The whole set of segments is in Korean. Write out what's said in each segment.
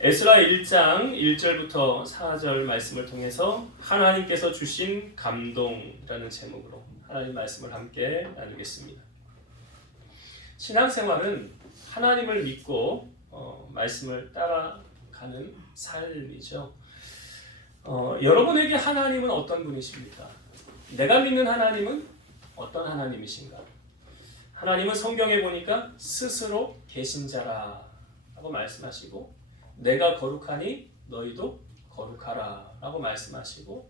에스라 1장 1절부터 4절 말씀을 통해서 하나님께서 주신 감동이라는 제목으로 하나님 말씀을 함께 나누겠습니다. 신앙생활은 하나님을 믿고 말씀을 따라가는 삶이죠. 여러분에게 하나님은 어떤 분이십니까? 내가 믿는 하나님은 어떤 하나님이신가? 하나님은 성경에 보니까 스스로 계신 자라라고 말씀하시고 내가 거룩하니 너희도 거룩하라 라고 말씀하시고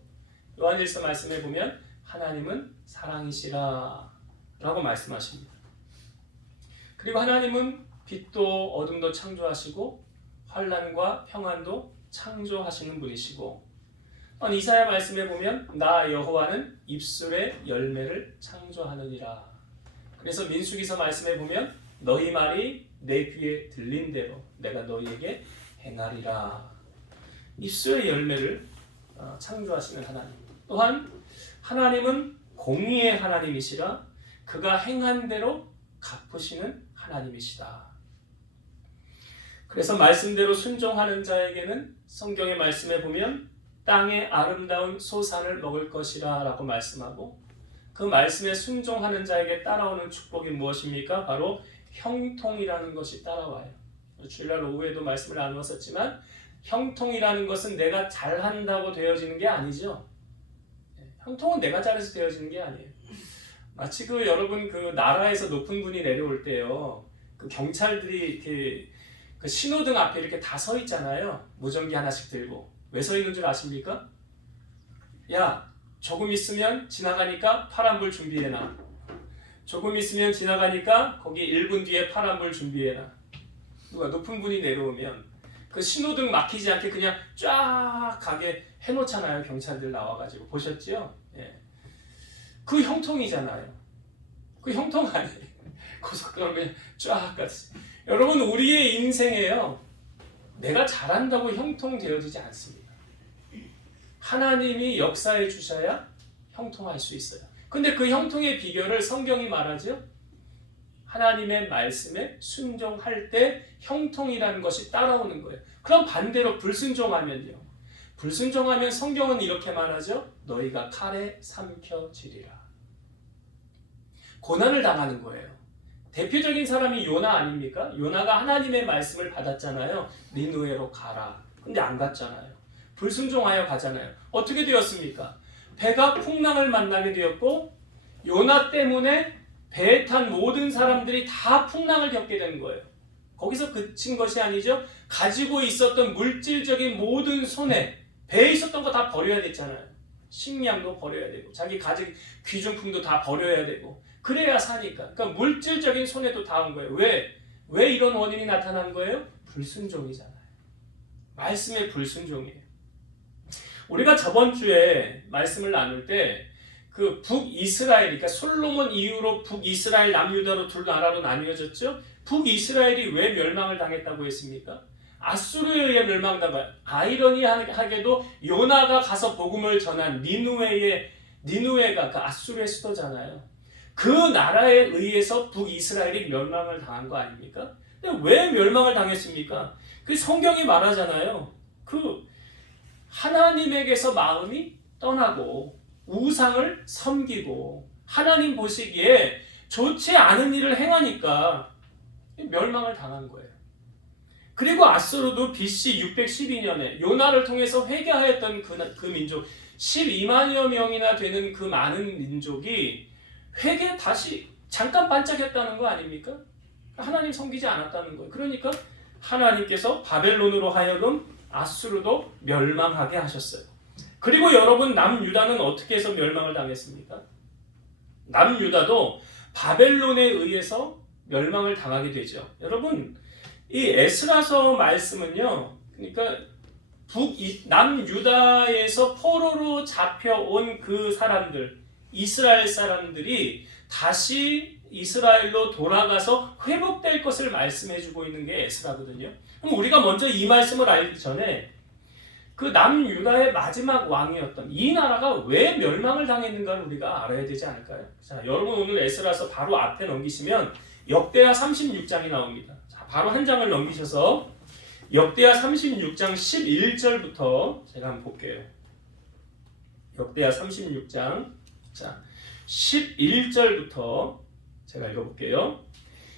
요한일서 말씀에 보면 하나님은 사랑이시라 라고 말씀하십니다. 그리고 하나님은 빛도 어둠도 창조하시고 환난과 평안도 창조하시는 분이시고 이사야 말씀에 보면 나 여호와는 입술의 열매를 창조하느니라. 그래서 민수기서 말씀에 보면 너희 말이 내 귀에 들린 대로 내가 너희에게 행하리라. 입술의 열매를 창조하시는 하나님. 또한 하나님은 공의의 하나님이시라 그가 행한 대로 갚으시는 하나님이시다. 그래서 말씀대로 순종하는 자에게는 성경의 말씀에 보면 땅의 아름다운 소산을 먹을 것이라 라고 말씀하고 그 말씀에 순종하는 자에게 따라오는 축복이 무엇입니까? 바로 형통이라는 것이 따라와요. 주일날 오후에도 말씀을 나누었었지만 형통이라는 것은 내가 잘한다고 되어지는 게 아니죠. 형통은 내가 잘해서 되어지는 게 아니에요. 마치 여러분 나라에서 높은 분이 내려올 때요. 경찰들이 이렇게 신호등 앞에 이렇게 다 서 있잖아요. 무전기 하나씩 들고. 왜 서 있는 줄 아십니까? 야, 조금 있으면 지나가니까 파란불 준비해놔. 조금 있으면 지나가니까 거기 1분 뒤에 파란불 준비해놔. 누가 높은 분이 내려오면 그 신호등 막히지 않게 그냥 쫙 가게 해놓잖아요. 경찰들 나와가지고 보셨죠? 예. 그 형통이잖아요. 그 형통 아니에요. 고속도로 그냥 쫙 갔지. 여러분 우리의 인생에요. 내가 잘한다고 형통되어지지 않습니다. 하나님이 역사해 주셔야 형통할 수 있어요. 근데 그 형통의 비결을 성경이 말하죠. 하나님의 말씀에 순종할 때 형통이라는 것이 따라오는 거예요. 그럼 반대로 불순종하면요. 불순종하면 성경은 이렇게 말하죠. 너희가 칼에 삼켜지리라. 고난을 당하는 거예요. 대표적인 사람이 요나 아닙니까? 요나가 하나님의 말씀을 받았잖아요. 니느웨로 가라. 근데 안 갔잖아요. 불순종하여 가잖아요. 어떻게 되었습니까? 배가 풍랑을 만나게 되었고 요나 때문에 배에 탄 모든 사람들이 다 풍랑을 겪게 된 거예요. 거기서 그친 것이 아니죠. 가지고 있었던 물질적인 모든 손해, 배에 있었던 거 다 버려야 됐잖아요. 식량도 버려야 되고 자기 가족 귀중품도 다 버려야 되고 그래야 사니까. 그러니까 물질적인 손해도 다 온 거예요. 왜 이런 원인이 나타난 거예요? 불순종이잖아요. 말씀의 불순종이에요. 우리가 저번 주에 말씀을 나눌 때 북이스라엘, 그러니까 솔로몬 이후로 북이스라엘 남유다로 두 나라로 나뉘어졌죠. 북이스라엘이 왜 멸망을 당했다고 했습니까? 아수르에 의해 멸망당한. 아이러니하게도 요나가 가서 복음을 전한 니느웨가 아수르의 수도잖아요. 그 나라에 의해서 북이스라엘이 멸망을 당한 거 아닙니까? 근데 왜 멸망을 당했습니까? 그 성경이 말하잖아요. 하나님에게서 마음이 떠나고 우상을 섬기고 하나님 보시기에 좋지 않은 일을 행하니까 멸망을 당한 거예요. 그리고 아수르도 BC 612년에 요나를 통해서 회개하였던 그 민족 12만여 명이나 되는 그 많은 민족이 회개 다시 잠깐 반짝였다는 거 아닙니까? 하나님 섬기지 않았다는 거예요. 그러니까 하나님께서 바벨론으로 하여금 아수르도 멸망하게 하셨어요. 그리고 여러분 남유다는 어떻게 해서 멸망을 당했습니까? 남유다도 바벨론에 의해서 멸망을 당하게 되죠. 여러분 이 에스라서 말씀은요. 그러니까 남유다에서 포로로 잡혀온 그 사람들 이스라엘 사람들이 다시 이스라엘로 돌아가서 회복될 것을 말씀해주고 있는 게 에스라거든요. 그럼 우리가 먼저 이 말씀을 알기 전에 그 남유다의 마지막 왕이었던 이 나라가 왜 멸망을 당했는가를 우리가 알아야 되지 않을까요? 자, 여러분 오늘 에스라서 바로 앞에 넘기시면 역대하 36장이 나옵니다. 자, 바로 한 장을 넘기셔서 역대하 36장 11절부터 제가 한번 볼게요. 역대하 36장 자 11절부터 제가 읽어볼게요.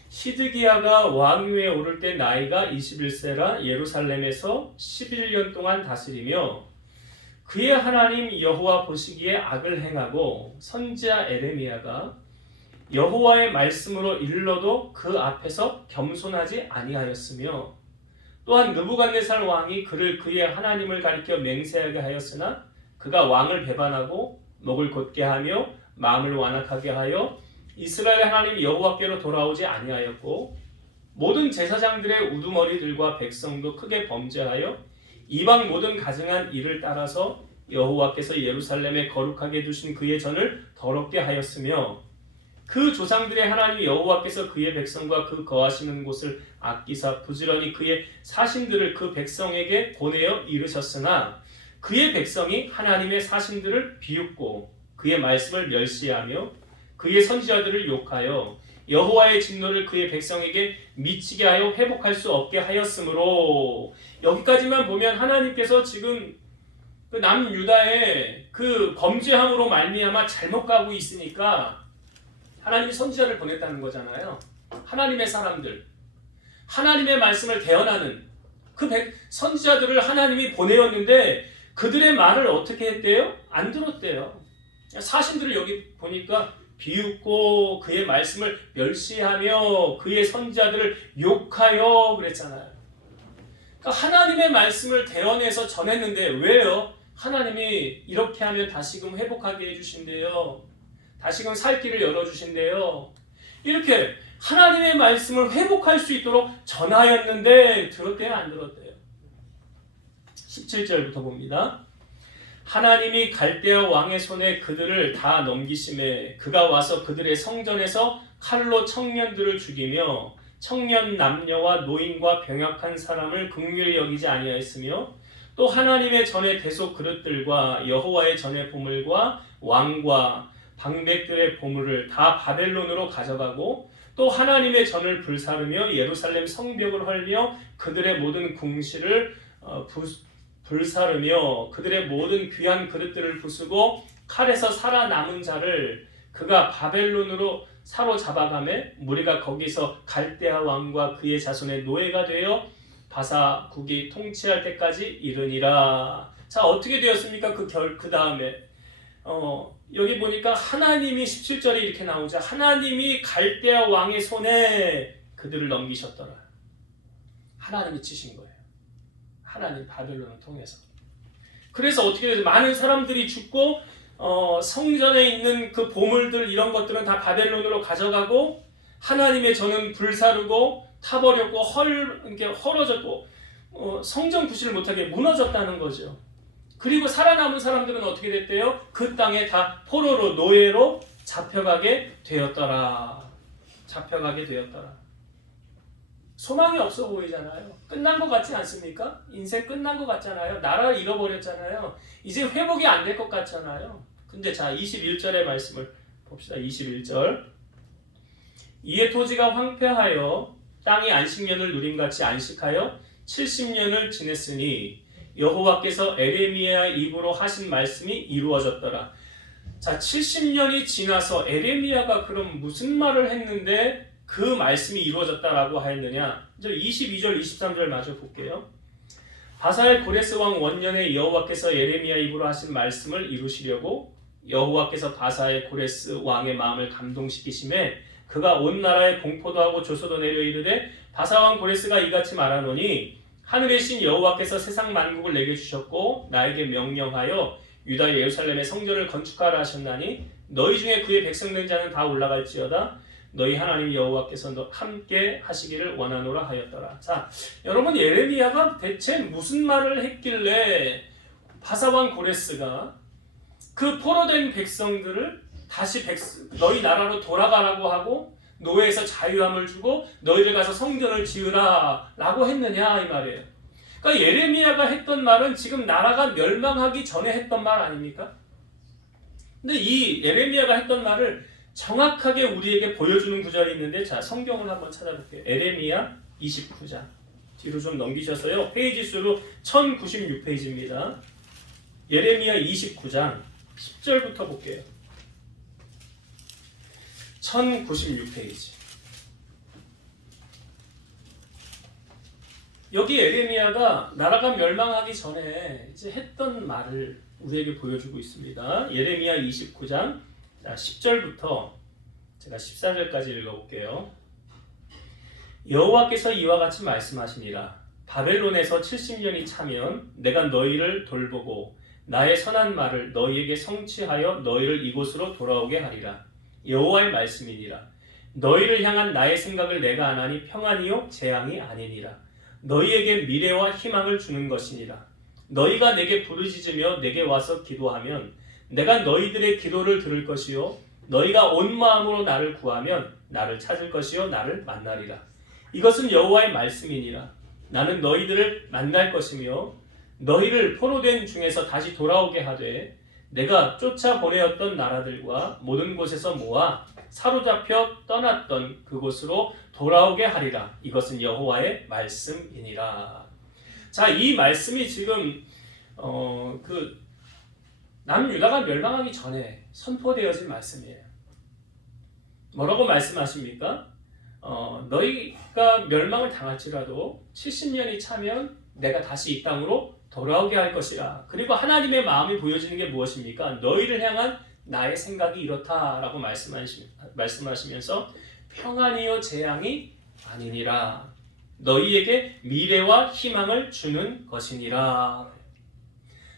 시드기야가 왕위에 오를 때 나이가 21세라 예루살렘에서 11년 동안 다스리며 그의 하나님 여호와 보시기에 악을 행하고 선지자 에레미야가 여호와의 말씀으로 일러도 그 앞에서 겸손하지 아니하였으며 또한 느부갓네살 왕이 그를 그의 하나님을 가리켜 맹세하게 하였으나 그가 왕을 배반하고 목을 곧게 하며 마음을 완악하게 하여 이스라엘 하나님 여호와께로 돌아오지 아니하였고 모든 제사장들의 우두머리들과 백성도 크게 범죄하여 이방 모든 가증한 일을 따라서 여호와께서 예루살렘에 거룩하게 두신 그의 전을 더럽게 하였으며 그 조상들의 하나님 여호와께서 그의 백성과 그 거하시는 곳을 아끼사 부지런히 그의 사신들을 그 백성에게 보내어 이르셨으나 그의 백성이 하나님의 사신들을 비웃고 그의 말씀을 멸시하며 그의 선지자들을 욕하여 여호와의 진노를 그의 백성에게 미치게 하여 회복할 수 없게 하였으므로 여기까지만 보면 하나님께서 지금 그 남유다의 그 범죄함으로 말미암아 잘못 가고 있으니까 하나님이 선지자를 보냈다는 거잖아요. 하나님의 사람들, 하나님의 말씀을 대언하는 그 선지자들을 하나님이 보내었는데 그들의 말을 어떻게 했대요? 안 들었대요. 사신들을 여기 보니까 비웃고 그의 말씀을 멸시하며 그의 선지자들을 욕하여 그랬잖아요. 그러니까 하나님의 말씀을 대언해서 전했는데 왜요? 하나님이 이렇게 하면 다시금 회복하게 해주신대요. 다시금 살 길을 열어주신대요. 이렇게 하나님의 말씀을 회복할 수 있도록 전하였는데 들었대요? 안 들었대요? 17절부터 봅니다. 하나님이 갈대아 왕의 손에 그들을 다 넘기심에 그가 와서 그들의 성전에서 칼로 청년들을 죽이며 청년 남녀와 노인과 병약한 사람을 긍휼히 여기지 아니하였으며 또 하나님의 전의 대속 그릇들과 여호와의 전의 보물과 왕과 방백들의 보물을 다 바벨론으로 가져가고 또 하나님의 전을 불사르며 예루살렘 성벽을 헐며 그들의 모든 궁실을 불사르며 그들의 모든 귀한 그릇들을 부수고 칼에서 살아남은 자를 그가 바벨론으로 사로잡아가매 무리가 거기서 갈대아 왕과 그의 자손의 노예가 되어 바사국이 통치할 때까지 이르니라. 자, 어떻게 되었습니까? 그 다음에 여기 보니까 하나님이 17절에 이렇게 나오죠. 하나님이 갈대아 왕의 손에 그들을 넘기셨더라. 하나님이 치신 거예요. 하나님 바벨론을 통해서. 그래서 어떻게 되죠? 많은 사람들이 죽고 성전에 있는 그 보물들 이런 것들은 다 바벨론으로 가져가고 하나님의 전은 불사르고 타버렸고 이렇게 헐어졌고 성전 구실을 못하게 무너졌다는 거죠. 그리고 살아남은 사람들은 어떻게 됐대요? 그 땅에 다 포로로 노예로 잡혀가게 되었더라. 잡혀가게 되었더라. 소망이 없어 보이잖아요. 끝난 것 같지 않습니까? 인생 끝난 것 같잖아요. 나라를 잃어버렸잖아요. 이제 회복이 안 될 것 같잖아요. 근데 자 21절의 말씀을 봅시다. 21절 이에 토지가 황폐하여 땅이 안식년을 누림같이 안식하여 70년을 지냈으니 여호와께서 에레미야 입으로 하신 말씀이 이루어졌더라. 자 70년이 지나서 에레미야가 그럼 무슨 말을 했는데 그 말씀이 이루어졌다라고 하였느냐. 22절 23절 마저 볼게요. 바사의 고레스 왕 원년에 여호와께서 예레미야 입으로 하신 말씀을 이루시려고 여호와께서 바사의 고레스 왕의 마음을 감동시키심에 그가 온 나라에 공포도 하고 조소도 내려 이르되 바사 왕 고레스가 이같이 말하노니 하늘의 신 여호와께서 세상 만국을 내게 주셨고 나에게 명령하여 유다 예루살렘의 성전을 건축하라 하셨나니 너희 중에 그의 백성된 자는 다 올라갈지어다 너희 하나님 여호와께서 함께 하시기를 원하노라 하였더라. 자, 여러분 예레미야가 대체 무슨 말을 했길래 바사왕 고레스가 그 포로된 백성들을 다시 너희 나라로 돌아가라고 하고 노예에서 자유함을 주고 너희들 가서 성전을 지으라 라고 했느냐 이 말이에요. 그러니까 예레미야가 했던 말은 지금 나라가 멸망하기 전에 했던 말 아닙니까? 근데 이 예레미야가 했던 말을 정확하게 우리에게 보여주는 구절이 있는데 자 성경을 한번 찾아볼게요. 에레미야 29장 뒤로 좀 넘기셔서요. 페이지 수로 1096페이지입니다. 예레미야 29장 10절부터 볼게요. 1096페이지. 여기 예레미야가 나라가 멸망하기 전에 이제 했던 말을 우리에게 보여주고 있습니다. 예레미야 29장 10절부터 제가 14절까지 읽어볼게요. 여호와께서 이와 같이 말씀하시니라. 바벨론에서 70년이 차면 내가 너희를 돌보고 나의 선한 말을 너희에게 성취하여 너희를 이곳으로 돌아오게 하리라. 여호와의 말씀이니라. 너희를 향한 나의 생각을 내가 안 하니 평안이요 재앙이 아니니라. 너희에게 미래와 희망을 주는 것이니라. 너희가 내게 부르짖으며 내게 와서 기도하면 내가 너희들의 기도를 들을 것이요 너희가 온 마음으로 나를 구하면 나를 찾을 것이요 나를 만나리라. 이것은 여호와의 말씀이니라. 나는 너희들을 만날 것이며 너희를 포로된 중에서 다시 돌아오게 하되 내가 쫓아보내었던 나라들과 모든 곳에서 모아 사로잡혀 떠났던 그곳으로 돌아오게 하리라. 이것은 여호와의 말씀이니라. 자, 이 말씀이 지금 남유다가 멸망하기 전에 선포되어진 말씀이에요. 뭐라고 말씀하십니까? 너희가 멸망을 당할지라도 70년이 차면 내가 다시 이 땅으로 돌아오게 할 것이라. 그리고 하나님의 마음이 보여지는 게 무엇입니까? 너희를 향한 나의 생각이 이렇다라고 말씀하시면서 평안이요 재앙이 아니니라. 너희에게 미래와 희망을 주는 것이니라.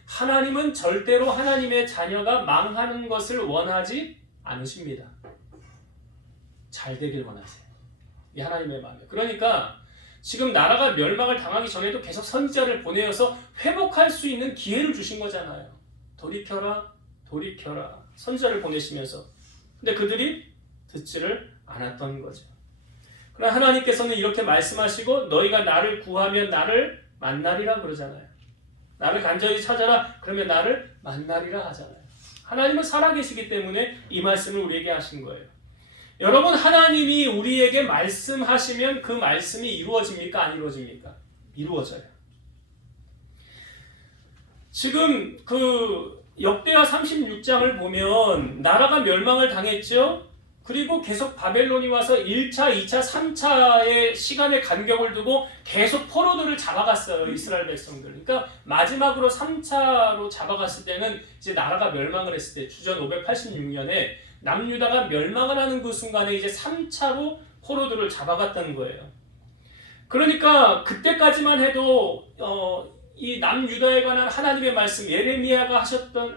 하나님은 절대로 하나님의 자녀가 망하는 것을 원하지 않으십니다. 잘 되길 원하세요. 이 하나님의 마음이에요. 그러니까 지금 나라가 멸망을 당하기 전에도 계속 선지자를 보내어서 회복할 수 있는 기회를 주신 거잖아요. 돌이켜라, 돌이켜라. 선지자를 보내시면서. 근데 그들이 듣지를 않았던 거죠. 그러나 하나님께서는 이렇게 말씀하시고 너희가 나를 구하면 나를 만나리라 그러잖아요. 나를 간절히 찾아라 그러면 나를 만나리라 하잖아요. 하나님은 살아계시기 때문에 이 말씀을 우리에게 하신 거예요. 여러분, 하나님이 우리에게 말씀하시면 그 말씀이 이루어집니까? 안 이루어집니까? 이루어져요. 지금 역대하 36장을 보면 나라가 멸망을 당했죠. 그리고 계속 바벨론이 와서 1차, 2차, 3차의 시간의 간격을 두고 계속 포로들을 잡아갔어요. 이스라엘 백성들. 그러니까 마지막으로 3차로 잡아갔을 때는 이제 나라가 멸망을 했을 때 주전 586년에 남유다가 멸망을 하는 그 순간에 이제 3차로 포로들을 잡아갔다는 거예요. 그러니까 그때까지만 해도 이 남유다에 관한 하나님의 말씀, 예레미야가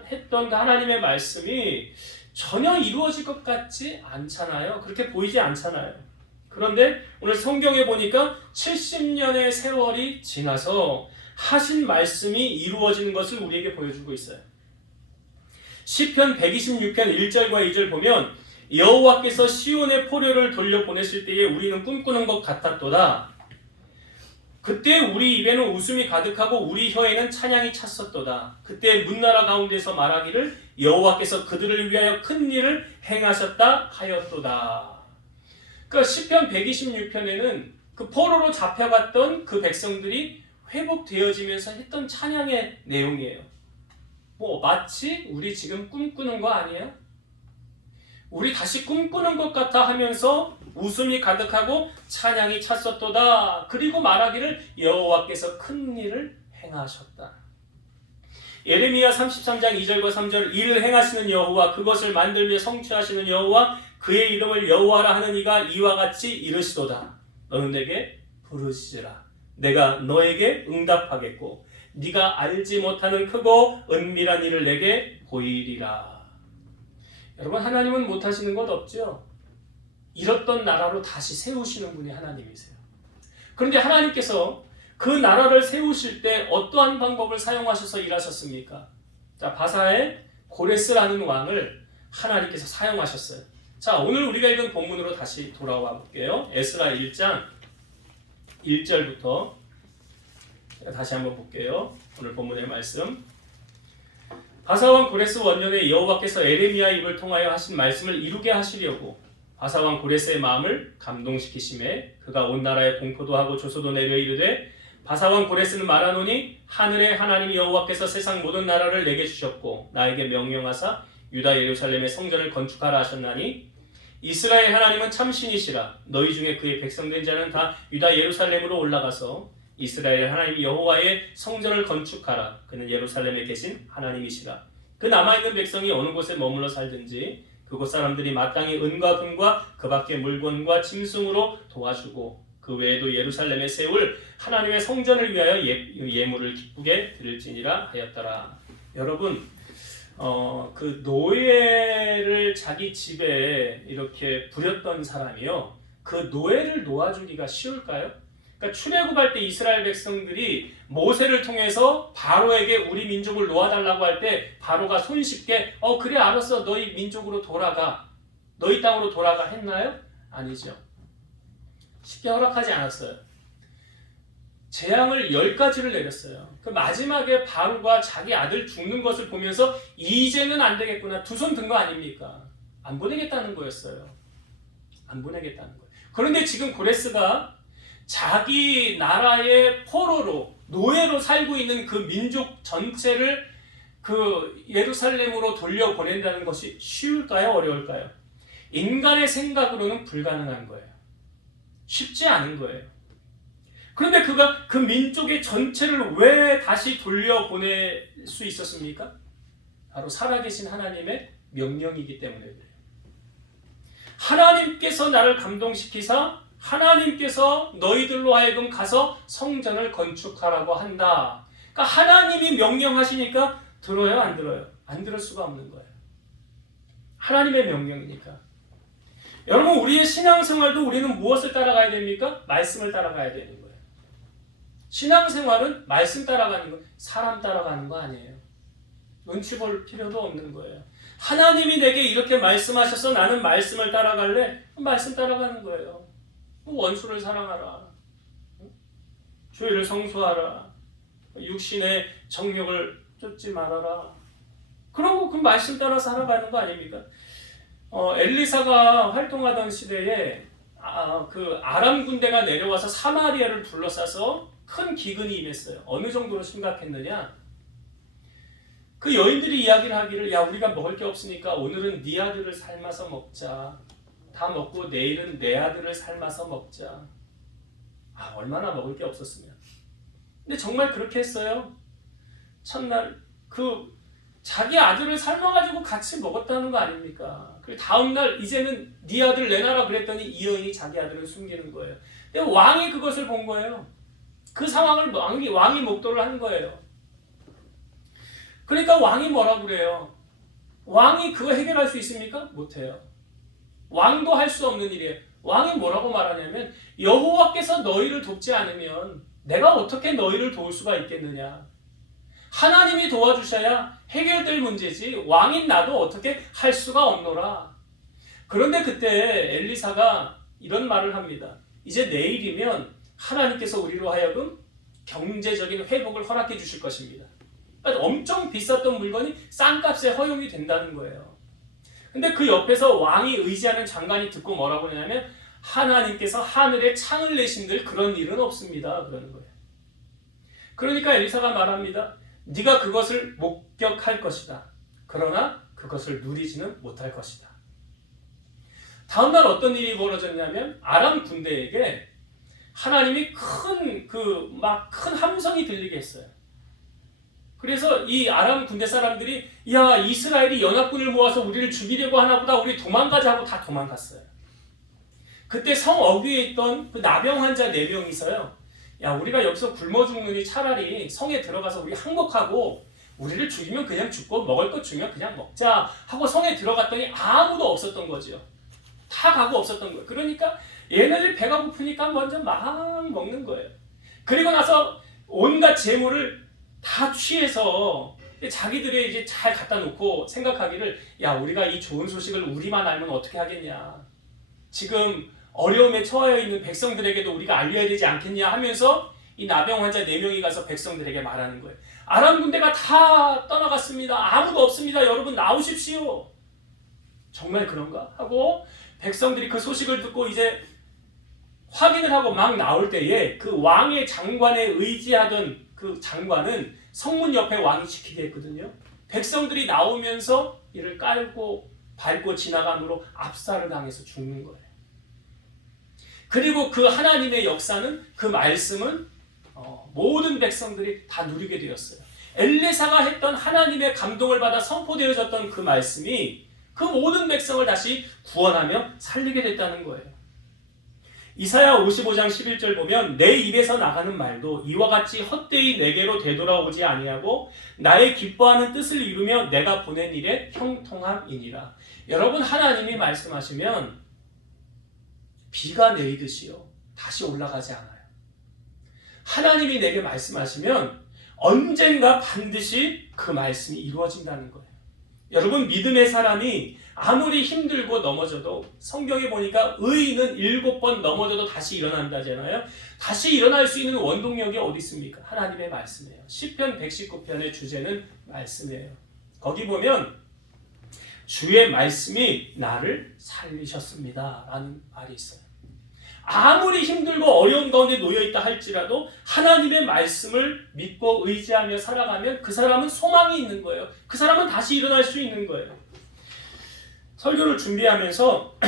했던 그 하나님의 말씀이 전혀 이루어질 것 같지 않잖아요. 그렇게 보이지 않잖아요. 그런데 오늘 성경에 보니까 70년의 세월이 지나서 하신 말씀이 이루어지는 것을 우리에게 보여주고 있어요. 시편 126편 1절과 2절 보면 여호와께서 시온의 포로를 돌려보내실 때에 우리는 꿈꾸는 것 같았도다. 그때 우리 입에는 웃음이 가득하고 우리 혀에는 찬양이 찼었도다. 그때 문나라 가운데서 말하기를 여호와께서 그들을 위하여 큰 일을 행하셨다 하였도다. 그러니까 시편 126편에는 그 포로로 잡혀갔던 그 백성들이 회복되어지면서 했던 찬양의 내용이에요. 마치 우리 지금 꿈꾸는 거 아니에요? 우리 다시 꿈꾸는 것 같아 하면서 웃음이 가득하고 찬양이 찼었도다. 그리고 말하기를 여호와께서 큰 일을 행하셨다. 예레미야 33장 2절과 3절 일을 행하시는 여호와 그것을 만들며 성취하시는 여호와 그의 이름을 여호와라 하는 이가 이와 같이 이르시도다. 너는 내게 부르시리라. 내가 너에게 응답하겠고 네가 알지 못하는 크고 은밀한 일을 내게 보이리라. 여러분, 하나님은 못하시는 것 없죠? 잃었던 나라로 다시 세우시는 분이 하나님이세요. 그런데 하나님께서 그 나라를 세우실 때 어떠한 방법을 사용하셔서 일하셨습니까? 자, 바사의 고레스라는 왕을 하나님께서 사용하셨어요. 자, 오늘 우리가 읽은 본문으로 다시 돌아와 볼게요. 에스라 1장 1절부터 다시 한번 볼게요. 오늘 본문의 말씀. 바사왕 고레스 원년에 여호와께서 에레미야 입을 통하여 하신 말씀을 이루게 하시려고 바사왕 고레스의 마음을 감동시키심에 그가 온 나라에 공포도 하고 조소도 내려 이르되 바사왕 고레스는 말하노니 하늘의 하나님 여호와께서 세상 모든 나라를 내게 주셨고 나에게 명령하사 유다 예루살렘의 성전을 건축하라 하셨나니 이스라엘 하나님은 참신이시라. 너희 중에 그의 백성된 자는 다 유다 예루살렘으로 올라가서 이스라엘 하나님 여호와의 성전을 건축하라. 그는 예루살렘에 계신 하나님이시라. 그 남아있는 백성이 어느 곳에 머물러 살든지 그곳 사람들이 마땅히 은과 금과 그 밖의 물건과 짐승으로 도와주고 그 외에도 예루살렘에 세울 하나님의 성전을 위하여 예물을 기쁘게 드릴지니라 하였더라. 여러분, 그 노예를 자기 집에 이렇게 부렸던 사람이요, 그 노예를 놓아주기가 쉬울까요? 그러니까 출애굽할 때 이스라엘 백성들이 모세를 통해서 바로에게 우리 민족을 놓아달라고 할 때 바로가 손쉽게 그래 알았어 너희 민족으로 돌아가 너희 땅으로 돌아가 했나요? 아니죠. 쉽게 허락하지 않았어요. 재앙을 10가지를 내렸어요. 그 마지막에 바로가 자기 아들 죽는 것을 보면서 이제는 안 되겠구나 두 손 든 거 아닙니까? 안 보내겠다는 거였어요. 안 보내겠다는 거예요. 그런데 지금 고레스가 자기 나라의 포로로 노예로 살고 있는 그 민족 전체를 그 예루살렘으로 돌려보낸다는 것이 쉬울까요? 어려울까요? 인간의 생각으로는 불가능한 거예요. 쉽지 않은 거예요. 그런데 그가 그 민족의 전체를 왜 다시 돌려보낼 수 있었습니까? 바로 살아계신 하나님의 명령이기 때문에 그래요. 하나님께서 나를 감동시키사 하나님께서 너희들로 하여금 가서 성전을 건축하라고 한다. 그러니까 하나님이 명령하시니까 들어요? 안 들어요? 안 들을 수가 없는 거예요. 하나님의 명령이니까. 여러분, 우리의 신앙생활도 우리는 무엇을 따라가야 됩니까? 말씀을 따라가야 되는 거예요. 신앙생활은 말씀 따라가는 거, 사람 따라가는 거 아니에요. 눈치 볼 필요도 없는 거예요. 하나님이 내게 이렇게 말씀하셔서 나는 말씀을 따라갈래? 말씀 따라가는 거예요. 원수를 사랑하라. 죄를 성수하라. 육신의 정욕을 쫓지 말아라. 그런 거 그 말씀 따라 살아가는 거 아닙니까? 엘리사가 활동하던 시대에 그 아람 군대가 내려와서 사마리아를 둘러싸서 큰 기근이 임했어요. 어느 정도로 심각했느냐? 그 여인들이 이야기를 하기를 야 우리가 먹을 게 없으니까 오늘은 네 아들을 삶아서 먹자. 다 먹고 내일은 내 아들을 삶아서 먹자. 얼마나 먹을 게 없었으면. 근데 정말 그렇게 했어요. 첫날 그 자기 아들을 삶아가지고 같이 먹었다는 거 아닙니까? 그리고 다음날 이제는 네 아들 내놔라 그랬더니 이 여인이 자기 아들을 숨기는 거예요. 근데 왕이 그것을 본 거예요. 그 상황을 왕이 목도를 한 거예요. 그러니까 왕이 뭐라 그래요? 왕이 그거 해결할 수 있습니까? 못해요. 왕도 할 수 없는 일이에요. 왕이 뭐라고 말하냐면 여호와께서 너희를 돕지 않으면 내가 어떻게 너희를 도울 수가 있겠느냐. 하나님이 도와주셔야 해결될 문제지 왕인 나도 어떻게 할 수가 없노라. 그런데 그때 엘리사가 이런 말을 합니다. 이제 내일이면 하나님께서 우리로 하여금 경제적인 회복을 허락해 주실 것입니다. 그러니까 엄청 비쌌던 물건이 싼 값에 허용이 된다는 거예요. 근데 그 옆에서 왕이 의지하는 장관이 듣고 뭐라고 하냐면 하나님께서 하늘에 창을 내신들 그런 일은 없습니다. 그러는 거예요. 그러니까 엘리사가 말합니다. 네가 그것을 목격할 것이다. 그러나 그것을 누리지는 못할 것이다. 다음날 어떤 일이 벌어졌냐면 아람 군대에게 하나님이 큰 함성이 들리게 했어요. 그래서 이 아람 군대 사람들이 야 이스라엘이 연합군을 모아서 우리를 죽이려고 하나보다 우리 도망가자 하고 다 도망갔어요. 그때 성 어귀에 있던 그 나병 환자 4명이서요. 야 우리가 여기서 굶어 죽느니 차라리 성에 들어가서 우리 항복하고 우리를 죽이면 그냥 죽고 먹을 것 주면 그냥 먹자 하고 성에 들어갔더니 아무도 없었던 거죠. 다 가고 없었던 거예요. 그러니까 얘네들 배가 고프니까 먼저 막 먹는 거예요. 그리고 나서 온갖 재물을 다 취해서 자기들이 이제 잘 갖다 놓고 생각하기를 야 우리가 이 좋은 소식을 우리만 알면 어떻게 하겠냐. 지금 어려움에 처해 있는 백성들에게도 우리가 알려야 되지 않겠냐 하면서 이 나병 환자 4명이 가서 백성들에게 말하는 거예요. 아람 군대가 다 떠나갔습니다. 아무도 없습니다. 여러분 나오십시오. 정말 그런가? 하고 백성들이 그 소식을 듣고 이제 확인을 하고 막 나올 때에 그 왕의 장관에 의지하던 그 장관은 성문 옆에 왕이 지키게 했거든요. 백성들이 나오면서 이를 깔고 밟고 지나감으로 압살을 당해서 죽는 거예요. 그리고 그 하나님의 역사는, 그 말씀은 모든 백성들이 다 누리게 되었어요. 엘리사가 했던 하나님의 감동을 받아 선포되어졌던 그 말씀이 그 모든 백성을 다시 구원하며 살리게 됐다는 거예요. 이사야 55장 11절 보면 내 입에서 나가는 말도 이와 같이 헛되이 내게로 되돌아오지 아니하고 나의 기뻐하는 뜻을 이루며 내가 보낸 일에 형통함이니라. 여러분, 하나님이 말씀하시면 비가 내리듯이요 다시 올라가지 않아요. 하나님이 내게 말씀하시면 언젠가 반드시 그 말씀이 이루어진다는 거예요. 여러분, 믿음의 사람이 아무리 힘들고 넘어져도 성경에 보니까 의인은 7번 넘어져도 다시 일어난다잖아요. 다시 일어날 수 있는 원동력이 어디 있습니까? 하나님의 말씀이에요. 시편 119편의 주제는 말씀이에요. 거기 보면 주의 말씀이 나를 살리셨습니다 라는 말이 있어요. 아무리 힘들고 어려운 가운데 놓여있다 할지라도 하나님의 말씀을 믿고 의지하며 살아가면 그 사람은 소망이 있는 거예요. 그 사람은 다시 일어날 수 있는 거예요. 설교를 준비하면서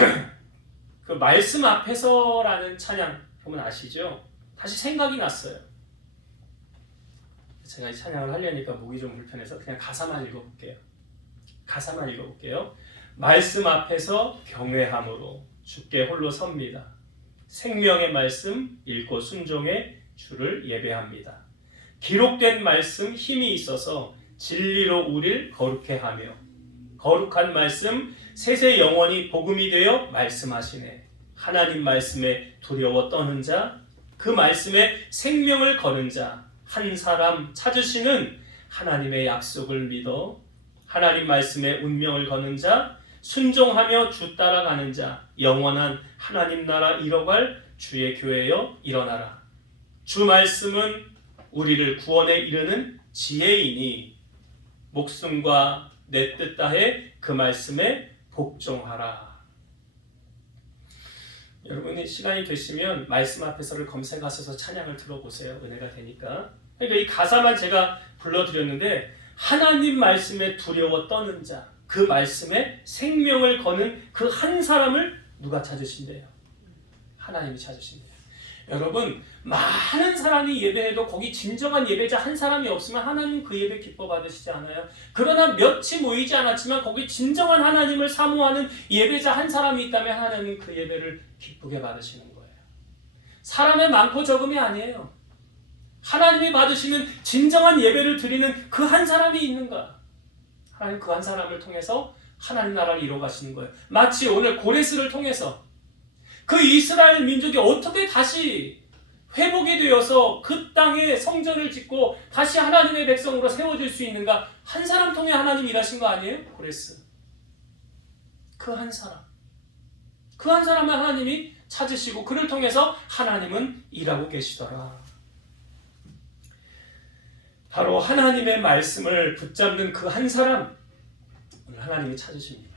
그 말씀 앞에서라는 찬양 보면 아시죠? 다시 생각이 났어요. 제가 이 찬양을 하려니까 목이 좀 불편해서 그냥 가사만 읽어볼게요. 말씀 앞에서 경외함으로 주께 홀로 섭니다. 생명의 말씀 읽고 순종해 주를 예배합니다. 기록된 말씀 힘이 있어서 진리로 우릴 거룩해 하며 거룩한 말씀 세세 영원히 복음이 되어 말씀하시네. 하나님 말씀에 두려워 떠는 자, 그 말씀에 생명을 거는 자, 한 사람 찾으시는 하나님의 약속을 믿어 하나님 말씀에 운명을 거는 자, 순종하며 주 따라가는 자, 영원한 하나님 나라 이뤄갈 주의 교회여 일어나라. 주 말씀은 우리를 구원에 이르는 지혜이니 목숨과 내 뜻 다해 그 말씀에 복종하라. 여러분이 시간이 되시면 말씀 앞에서를 검색하셔서 찬양을 들어보세요. 은혜가 되니까. 그러니까 이 가사만 제가 불러드렸는데 하나님 말씀에 두려워 떠는 자, 그 말씀에 생명을 거는 그 한 사람을 누가 찾으신대요? 하나님이 찾으신대요. 여러분, 많은 사람이 예배해도 거기 진정한 예배자 한 사람이 없으면 하나님 그 예배 기뻐 받으시지 않아요? 그러나 몇이 모이지 않았지만 거기 진정한 하나님을 사모하는 예배자 한 사람이 있다면 하나님은 그 예배를 기쁘게 받으시는 거예요. 사람의 많고 적음이 아니에요. 하나님이 받으시는 진정한 예배를 드리는 그 한 사람이 있는가? 하나님 그 한 사람을 통해서 하나님 나라를 이뤄가시는 거예요. 마치 오늘 고레스를 통해서 그 이스라엘 민족이 어떻게 다시 회복이 되어서 그 땅에 성전을 짓고 다시 하나님의 백성으로 세워질 수 있는가? 한 사람 통해 하나님 일하신 거 아니에요? 고레스. 그 한 사람. 그 한 사람을 하나님이 찾으시고 그를 통해서 하나님은 일하고 계시더라. 바로 하나님의 말씀을 붙잡는 그 한 사람, 오늘 하나님이 찾으십니다.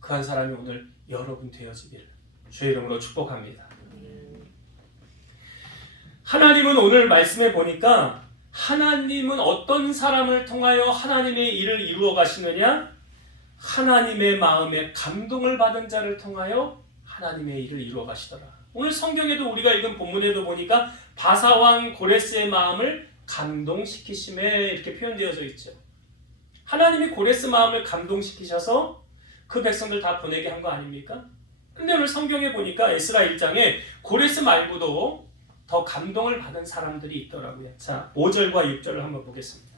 그 한 사람이 오늘 여러분 되어지기를 주의 이름으로 축복합니다. 하나님은 오늘 말씀해 보니까 하나님은 어떤 사람을 통하여 하나님의 일을 이루어 가시느냐? 하나님의 마음에 감동을 받은 자를 통하여 하나님의 일을 이루어 가시더라. 오늘 성경에도 우리가 읽은 본문에도 보니까 바사왕 고레스의 마음을 감동시키심에 이렇게 표현되어져 있죠. 하나님이 고레스 마음을 감동시키셔서 그 백성들 다 보내게 한 거 아닙니까? 근데 오늘 성경에 보니까 에스라 1장에 고레스 말고도 더 감동을 받은 사람들이 있더라고요. 자, 5절과 6절을 한번 보겠습니다.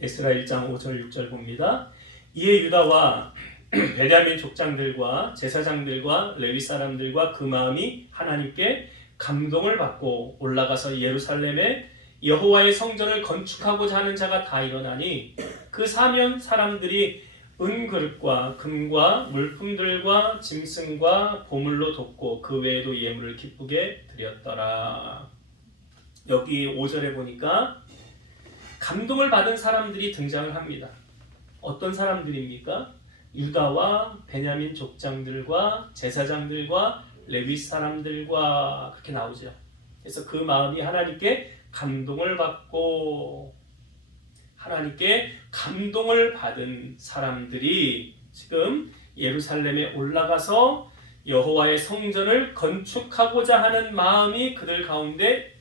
에스라 1장 5절 6절 봅니다. 이에 유다와 베냐민 족장들과 제사장들과 레위 사람들과 그 마음이 하나님께 감동을 받고 올라가서 예루살렘에 여호와의 성전을 건축하고자 하는 자가 다 일어나니 그 사면 사람들이 은그릇과 금과 물품들과 짐승과 보물로 돕고 그 외에도 예물을 기쁘게 드렸더라. 여기 5절에 보니까 감동을 받은 사람들이 등장을 합니다. 어떤 사람들입니까? 유다와 베냐민 족장들과 제사장들과 레위 사람들과 그렇게 나오죠. 그래서 그 마음이 하나님께 감동을 받고 하나님께 감동을 받은 사람들이 지금 예루살렘에 올라가서 여호와의 성전을 건축하고자 하는 마음이 그들 가운데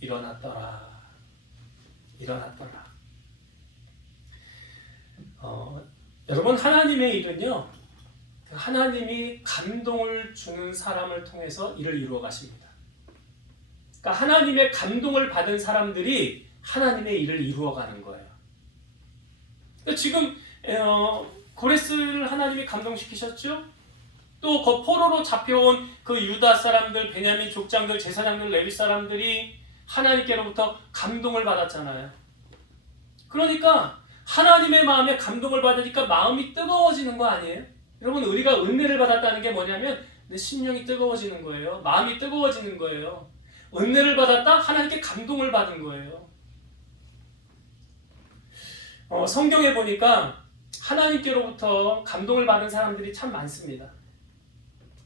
일어났더라. 여러분, 하나님의 일은요, 하나님이 감동을 주는 사람을 통해서 일을 이루어 가십니다. 그러니까 하나님의 감동을 받은 사람들이 하나님의 일을 이루어가는 거예요. 그러니까 지금 고레스를 하나님이 감동시키셨죠? 또 그 포로로 잡혀온 그 유다 사람들, 베냐민 족장들, 제사장들, 레위 사람들이 하나님께로부터 감동을 받았잖아요. 그러니까 하나님의 마음에 감동을 받으니까 마음이 뜨거워지는 거 아니에요? 여러분, 우리가 은혜를 받았다는 게 뭐냐면 내 심령이 뜨거워지는 거예요. 마음이 뜨거워지는 거예요. 은혜를 받았다? 하나님께 감동을 받은 거예요. 성경에 보니까 하나님께로부터 감동을 받은 사람들이 참 많습니다.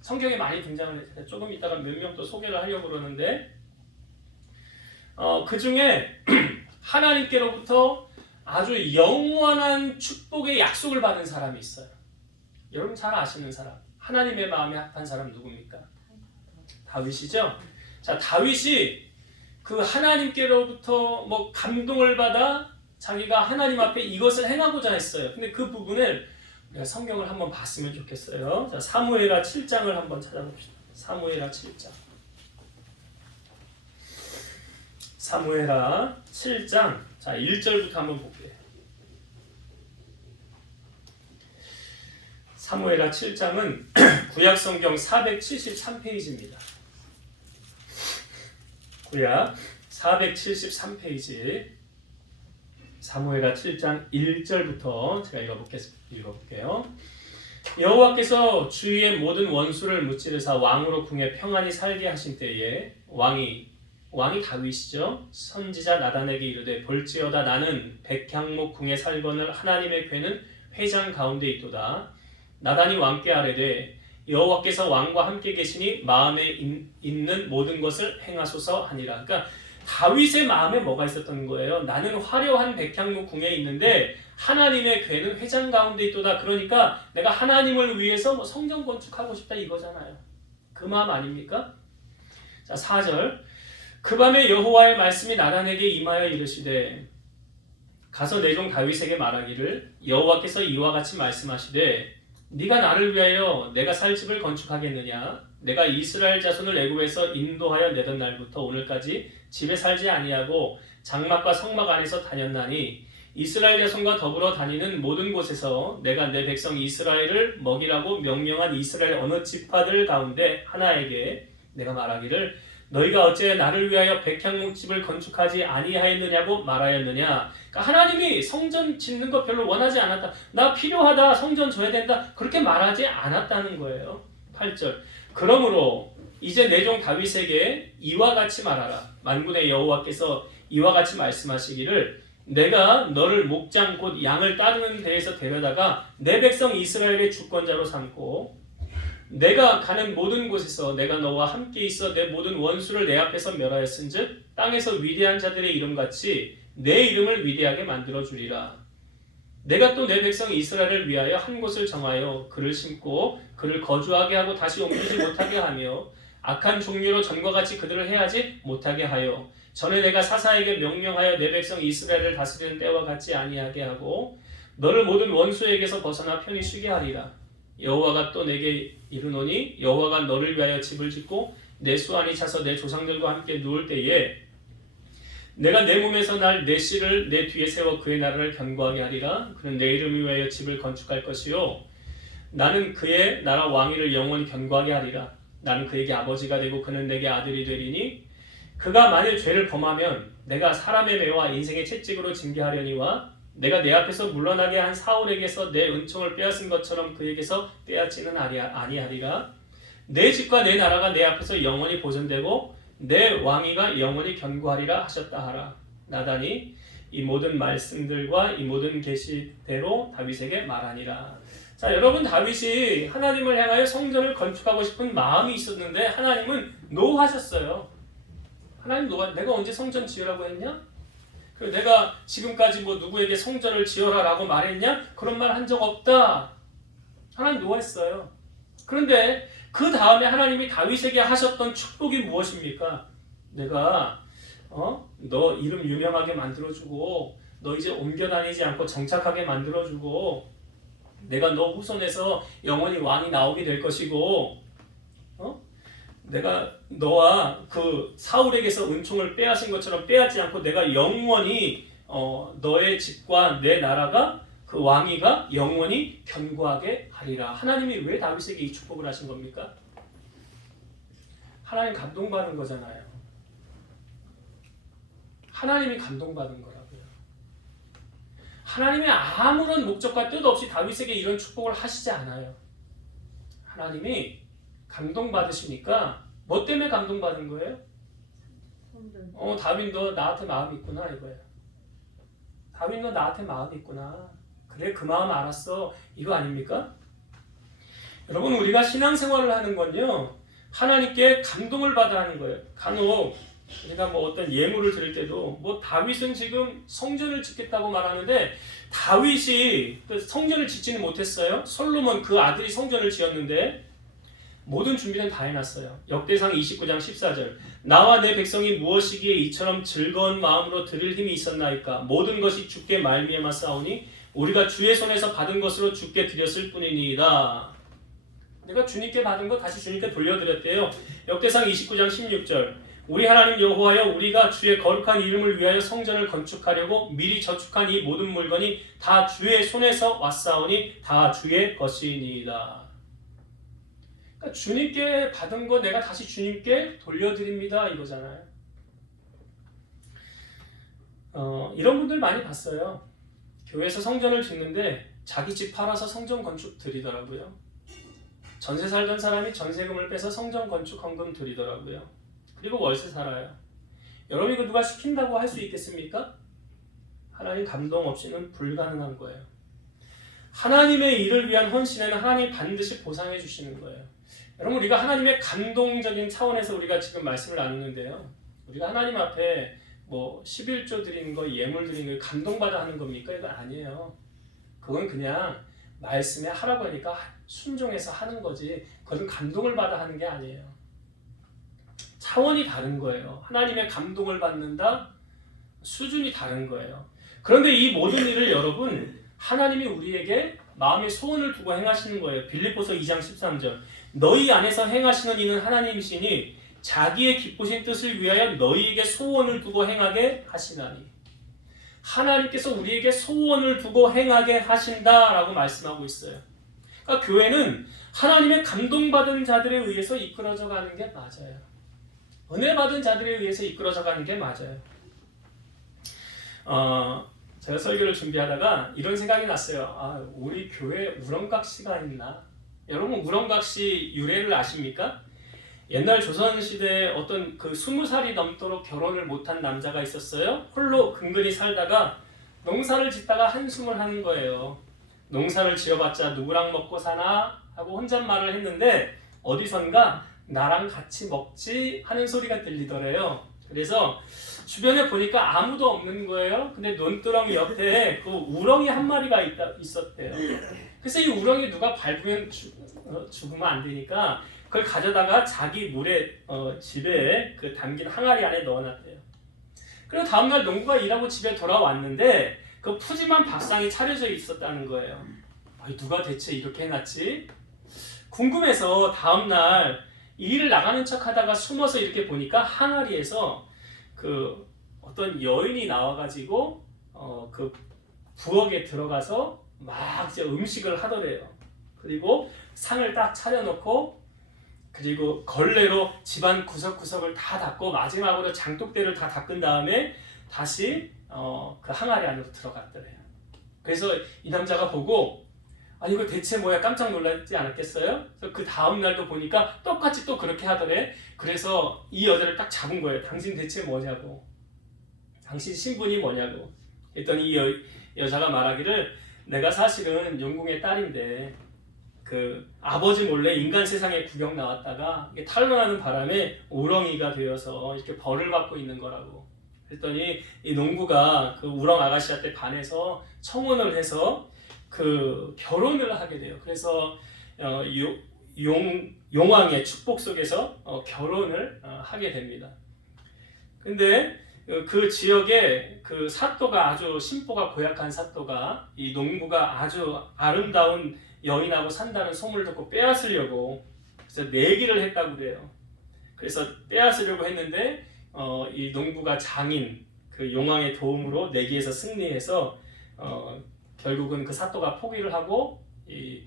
성경에 많이 등장을 했어요. 조금 이따가 몇 명 또 소개를 하려고 그러는데 그 중에 하나님께로부터 아주 영원한 축복의 약속을 받은 사람이 있어요. 여러분 잘 아시는 사람, 하나님의 마음에 합한 사람 누굽니까? 다윗이죠. 자, 다윗이 그 하나님께로부터 뭐 감동을 받아 자기가 하나님 앞에 이것을 행하고자 했어요. 근데 그 부분을 우리가 성경을 한번 봤으면 좋겠어요. 자, 사무엘하 7장을 한번 찾아봅시다. 사무엘하 7장. 사무엘하 7장. 자, 1절부터 한번 볼게요. 사무엘하 7장은 구약 성경 473페이지입니다. 구약 473페이지. 사무엘하 7장 1절부터 제가 읽어볼게요. 여호와께서 주위의 모든 원수를 무찌르사 왕으로 궁에 평안히 살게 하신 때에 왕이 다윗이죠. 선지자 나단에게 이르되 볼지어다 나는 백향목 궁에 살거늘 하나님의 궤는 회장 가운데 있도다. 나단이 왕께 아뢰되 여호와께서 왕과 함께 계시니 마음에 있는 모든 것을 행하소서 하니라. 그러니까 다윗의 마음에 뭐가 있었던 거예요? 나는 화려한 백향목 궁에 있는데 하나님의 궤는 회장 가운데 있도다. 그러니까 내가 하나님을 위해서 뭐 성전 건축하고 싶다 이거잖아요. 그 마음 아닙니까? 자, 4절. 그 밤에 여호와의 말씀이 나단에게 임하여 이르시되 가서 내 종 다윗에게 말하기를 여호와께서 이와 같이 말씀하시되 네가 나를 위하여 내가 살 집을 건축하겠느냐? 내가 이스라엘 자손을 애굽에서 인도하여 내던 날부터 오늘까지 집에 살지 아니하고 장막과 성막 안에서 다녔나니 이스라엘 자손과 더불어 다니는 모든 곳에서 내가 내 백성 이스라엘을 먹이라고 명령한 이스라엘 어느 지파들 가운데 하나에게 내가 말하기를 너희가 어째 나를 위하여 백향목집을 건축하지 아니하였느냐고 말하였느냐. 그러니까 하나님이 성전 짓는 거 별로 원하지 않았다. 나 필요하다. 성전 져야 된다. 그렇게 말하지 않았다는 거예요. 8절. 그러므로 이제 내 종 다윗에게 이와 같이 말하라. 만군의 여호와께서 이와 같이 말씀하시기를 내가 너를 목장 곧 양을 따르는 데에서 데려다가 내 백성 이스라엘의 주권자로 삼고 내가 가는 모든 곳에서 내가 너와 함께 있어 내 모든 원수를 내 앞에서 멸하였은즉 땅에서 위대한 자들의 이름같이 내 이름을 위대하게 만들어 주리라. 내가 또 내 백성 이스라엘을 위하여 한 곳을 정하여 그를 심고 그를 거주하게 하고 다시 옮기지 못하게 하며 악한 종류로 전과 같이 그들을 해하지 못하게 하여 전에 내가 사사에게 명령하여 내 백성 이스라엘을 다스리는 때와 같지 아니하게 하고 너를 모든 원수에게서 벗어나 편히 쉬게 하리라. 여호와가 또 내게 이르노니 여호와가 너를 위하여 집을 짓고 내 수완이 차서 내 조상들과 함께 누울 때에 내가 내 몸에서 날 내 씨를 내 뒤에 세워 그의 나라를 견고하게 하리라. 그는 내 이름을 위하여 집을 건축할 것이요 나는 그의 나라 왕위를 영원히 견고하게 하리라. 나는 그에게 아버지가 되고 그는 내게 아들이 되리니 그가 만일 죄를 범하면 내가 사람의 매와 인생의 채찍으로 징계하려니와 내가 내 앞에서 물러나게 한 사울에게서 내 은총을 빼앗은 것처럼 그에게서 빼앗지는 아니하리라. 내 집과 내 나라가 내 앞에서 영원히 보존되고 내 왕위가 영원히 견고하리라 하셨다 하라. 나단이 이 모든 말씀들과 이 모든 계시대로 다윗에게 말하니라. 자, 여러분, 다윗이 하나님을 향하여 성전을 건축하고 싶은 마음이 있었는데 하나님은 노하셨어요. 하나님 내가 언제 성전 지으라고 했냐? 그리고 내가 지금까지 뭐 누구에게 성전을 지어라라고 말했냐? 그런 말 한 적 없다. 하나님 노했어요. 그런데 그 다음에 하나님이 다윗에게 하셨던 축복이 무엇입니까? 내가 너 이름 유명하게 만들어주고 너 이제 옮겨 다니지 않고 정착하게 만들어주고 내가 너 후손에서 영원히 왕이 나오게 될 것이고 내가 너와 그 사울에게서 은총을 빼앗은 것처럼 빼앗지 않고 내가 영원히 너의 집과 내 나라가 그 왕위가 영원히 견고하게 하리라. 하나님이 왜 다윗에게 이 축복을 하신 겁니까? 하나님 감동받은 거잖아요. 하나님이 감동받은 거라고요. 하나님의 아무런 목적과 뜻 없이 다윗에게 이런 축복을 하시지 않아요. 하나님이 감동받으시니까 뭐 때문에 감동받은 거예요? 다윗 너 나한테 마음이 있구나 이거예요. 다윗 너 나한테 마음이 있구나. 그래 그 마음 알았어. 이거 아닙니까? 여러분 우리가 신앙생활을 하는 건요. 하나님께 감동을 받아 하는 거예요. 간혹 우리가 뭐 어떤 예물을 드릴 때도 뭐 다윗은 지금 성전을 짓겠다고 말하는데 다윗이 성전을 짓지는 못했어요. 솔로몬 그 아들이 성전을 지었는데 모든 준비는 다 해놨어요. 역대상 29장 14절 나와 내 백성이 무엇이기에 이처럼 즐거운 마음으로 드릴 힘이 있었나이까 모든 것이 주께 말미암아 싸우니 우리가 주의 손에서 받은 것으로 주께 드렸을 뿐이니이다. 내가 주님께 받은 거 다시 주님께 돌려드렸대요. 역대상 29장 16절 우리 하나님 여호와여 우리가 주의 거룩한 이름을 위하여 성전을 건축하려고 미리 저축한 이 모든 물건이 다 주의 손에서 왔사오니 다 주의 것이니이다. 그러니까 주님께 받은 거 내가 다시 주님께 돌려드립니다 이거잖아요. 이런 분들 많이 봤어요. 교회에서 성전을 짓는데 자기 집 팔아서 성전 건축 드리더라고요. 전세 살던 사람이 전세금을 빼서 성전 건축 헌금 드리더라고요. 그리고 월세 살아요. 여러분 이거 누가 시킨다고 할 수 있겠습니까? 하나님 감동 없이는 불가능한 거예요. 하나님의 일을 위한 헌신에는 하나님이 반드시 보상해 주시는 거예요. 여러분 우리가 하나님의 감동적인 차원에서 우리가 지금 말씀을 나누는데요. 우리가 하나님 앞에 뭐 11조 드리는 거, 예물 드리는 거 감동받아 하는 겁니까? 이건 아니에요. 그건 그냥 말씀에 하라고 하니까 순종해서 하는 거지 그것은 감동을 받아 하는 게 아니에요. 차원이 다른 거예요. 하나님의 감동을 받는다? 수준이 다른 거예요. 그런데 이 모든 일을 여러분 하나님이 우리에게 마음의 소원을 두고 행하시는 거예요. 빌립보서 2장 13절 너희 안에서 행하시는 이는 하나님이시니 자기의 기쁘신 뜻을 위하여 너희에게 소원을 두고 행하게 하시나니 하나님께서 우리에게 소원을 두고 행하게 하신다라고 말씀하고 있어요. 그러니까 교회는 하나님의 감동받은 자들에 의해서 이끌어져 가는 게 맞아요. 은혜 받은 자들에 의해서 이끌어져 가는 게 맞아요. 제가 설교를 준비하다가 이런 생각이 났어요. 우리 교회에 우렁각시가 있나? 여러분 우렁각시 유래를 아십니까? 옛날 조선시대에 어떤 그 20살이 넘도록 결혼을 못한 남자가 있었어요. 홀로 근근히 살다가 농사를 짓다가 한숨을 하는 거예요. 농사를 지어봤자 누구랑 먹고 사나 하고 혼잣말을 했는데 어디선가 나랑 같이 먹지 하는 소리가 들리더래요. 그래서 주변에 보니까 아무도 없는 거예요. 근데 논두렁 옆에 그 우렁이 한 마리가 있었대요. 그래서 이 우렁이 누가 밟으면 죽으면 안 되니까 그걸 가져다가 자기 물에 집에 그 담긴 항아리 안에 넣어놨대요. 그리고 다음날 농부가 일하고 집에 돌아왔는데 그 푸짐한 밥상이 차려져 있었다는 거예요. 누가 대체 이렇게 해놨지? 궁금해서 다음날 일을 나가는 척하다가 숨어서 이렇게 보니까 항아리에서 그 어떤 여인이 나와가지고 그 부엌에 들어가서 막 이제 음식을 하더래요. 그리고 상을 딱 차려놓고 그리고 걸레로 집안 구석구석을 다 닦고 마지막으로 장독대를 다 닦은 다음에 다시 그 항아리 안으로 들어갔더래요. 그래서 이 남자가 보고 이거 대체 뭐야 깜짝 놀랐지 않았겠어요? 그래서 그 다음 날도 보니까 똑같이 또 그렇게 하더래. 그래서 이 여자를 딱 잡은 거예요. 당신 대체 뭐냐고. 당신 신분이 뭐냐고. 했더니 이 여자가 말하기를 내가 사실은 용궁의 딸인데 그 아버지 몰래 인간 세상에 구경 나왔다가 이게 탄로나는 바람에 우렁이가 되어서 이렇게 벌을 받고 있는 거라고. 그랬더니 이 농부가 그 우렁 아가씨한테 반해서 청혼을 해서 그 결혼을 하게 돼요. 그래서 용왕의 축복 속에서 결혼을 하게 됩니다. 근데 그 지역에 그 사또가 아주 심보가 고약한 사또가 이 농부가 아주 아름다운 여인하고 산다는 소문을 듣고 빼앗으려고 그래서 내기를 했다고 그래요. 그래서 빼앗으려고 했는데 이 농부가 장인 그 용왕의 도움으로 내기에서 승리해서 결국은 그 사또가 포기를 하고 이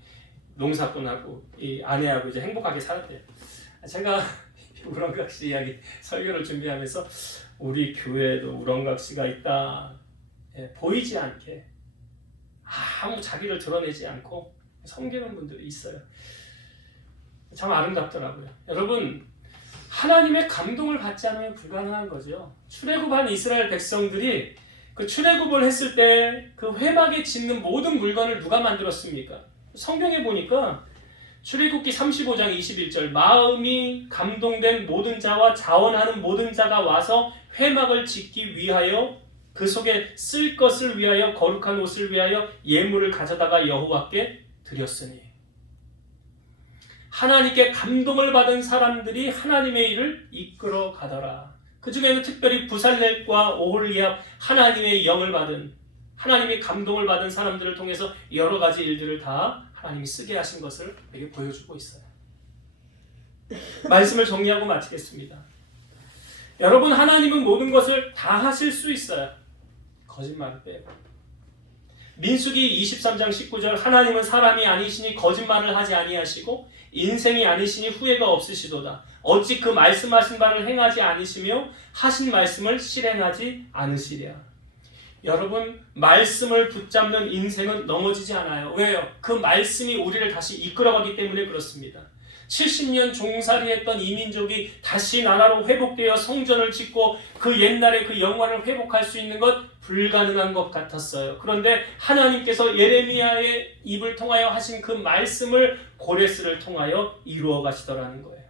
농사꾼하고 이 아내하고 이제 행복하게 살았대요. 제가 우렁각시 이야기 설교를 준비하면서 우리 교회에도 우렁각시가 있다. 보이지 않게 아무 자기를 드러내지 않고 섬기는 분들이 있어요. 참 아름답더라고요. 여러분, 하나님의 감동을 받지 않으면 불가능한 거죠. 출애굽한 이스라엘 백성들이 그 출애굽을 했을 때 그 회막에 짓는 모든 물건을 누가 만들었습니까? 성경에 보니까 출애굽기 35장 21절 마음이 감동된 모든 자와 자원하는 모든 자가 와서 회막을 짓기 위하여 그 속에 쓸 것을 위하여 거룩한 옷을 위하여 예물을 가져다가 여호와께 드렸으니 하나님께 감동을 받은 사람들이 하나님의 일을 이끌어 가더라. 그 중에는 특별히 부살렐과 오홀리압 하나님의 영을 받은 하나님의 감동을 받은 사람들을 통해서 여러 가지 일들을 다 하나님이 쓰게 하신 것을 우리에게 보여주고 있어요. 말씀을 정리하고 마치겠습니다. 여러분, 하나님은 모든 것을 다 하실 수 있어요. 거짓말을 빼고. 민수기 23장 19절 하나님은 사람이 아니시니 거짓말을 하지 아니하시고 인생이 아니시니 후회가 없으시도다. 어찌 그 말씀하신 바를 행하지 않으시며 하신 말씀을 실행하지 않으시랴. 여러분, 말씀을 붙잡는 인생은 넘어지지 않아요. 왜요? 그 말씀이 우리를 다시 이끌어가기 때문에 그렇습니다. 70년 종살이했던 이민족이 다시 나라로 회복되어 성전을 짓고 그 옛날의 그 영광을 회복할 수 있는 것 불가능한 것 같았어요. 그런데 하나님께서 예레미야의 입을 통하여 하신 그 말씀을 고레스를 통하여 이루어 가시더라는 거예요.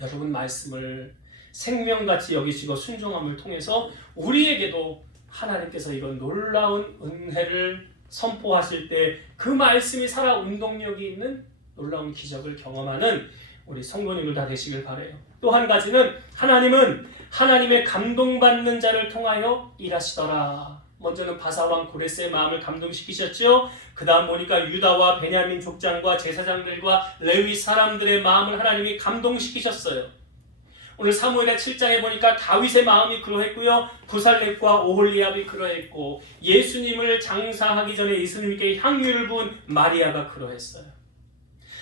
여러분, 말씀을 생명같이 여기시고 순종함을 통해서 우리에게도 하나님께서 이런 놀라운 은혜를 선포하실 때 그 말씀이 살아 운동력이 있는 놀라운 기적을 경험하는 우리 성도님들 다 되시길 바라요. 또 한 가지는 하나님은 하나님의 감동받는 자를 통하여 일하시더라. 먼저는 바사왕 고레스의 마음을 감동시키셨죠. 그 다음 보니까 유다와 베냐민 족장과 제사장들과 레위 사람들의 마음을 하나님이 감동시키셨어요. 오늘 사무엘의 7장에 보니까 다윗의 마음이 그러했고요. 부살렙과 오홀리압이 그러했고 예수님을 장사하기 전에 예수님께 향유를 부은 마리아가 그러했어요.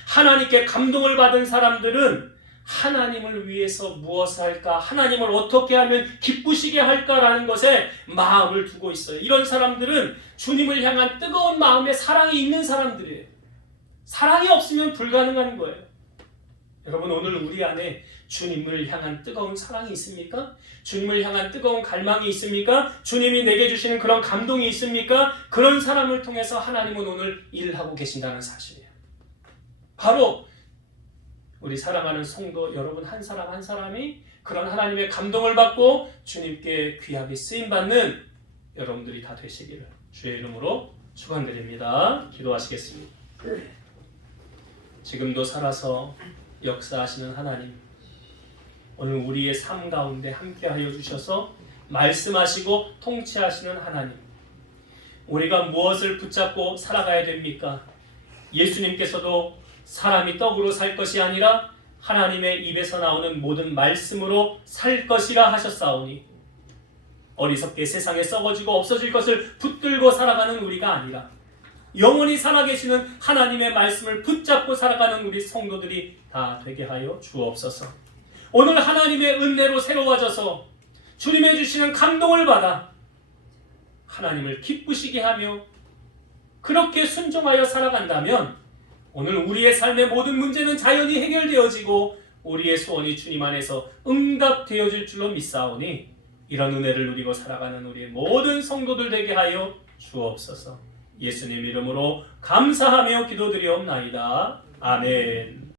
하나님께 감동을 받은 사람들은 하나님을 위해서 무엇을 할까? 하나님을 어떻게 하면 기쁘시게 할까라는 것에 마음을 두고 있어요. 이런 사람들은 주님을 향한 뜨거운 마음에 사랑이 있는 사람들이에요. 사랑이 없으면 불가능한 거예요. 여러분, 오늘 우리 안에 주님을 향한 뜨거운 사랑이 있습니까? 주님을 향한 뜨거운 갈망이 있습니까? 주님이 내게 주시는 그런 감동이 있습니까? 그런 사람을 통해서 하나님은 오늘 일을 하고 계신다는 사실이에요. 바로 우리 사랑하는 성도 여러분 한 사람 한 사람이 그런 하나님의 감동을 받고 주님께 귀하게 쓰임받는 여러분들이 다 되시기를 주의 이름으로 축원드립니다. 기도하시겠습니다. 지금도 살아서 역사하시는 하나님, 오늘 우리의 삶 가운데 함께하여 주셔서 말씀하시고 통치하시는 하나님, 우리가 무엇을 붙잡고 살아가야 됩니까? 예수님께서도 사람이 떡으로 살 것이 아니라 하나님의 입에서 나오는 모든 말씀으로 살 것이라 하셨사오니 어리석게 세상에 썩어지고 없어질 것을 붙들고 살아가는 우리가 아니라 영원히 살아계시는 하나님의 말씀을 붙잡고 살아가는 우리 성도들이 다 되게 하여 주옵소서. 오늘 하나님의 은혜로 새로워져서 주님의 주시는 감동을 받아 하나님을 기쁘시게 하며 그렇게 순종하여 살아간다면 오늘 우리의 삶의 모든 문제는 자연히 해결되어지고 우리의 소원이 주님 안에서 응답되어질 줄로 믿사오니 이런 은혜를 누리고 살아가는 우리의 모든 성도들 되게 하여 주옵소서. 예수님 이름으로 감사하며 기도드리옵나이다. 아멘.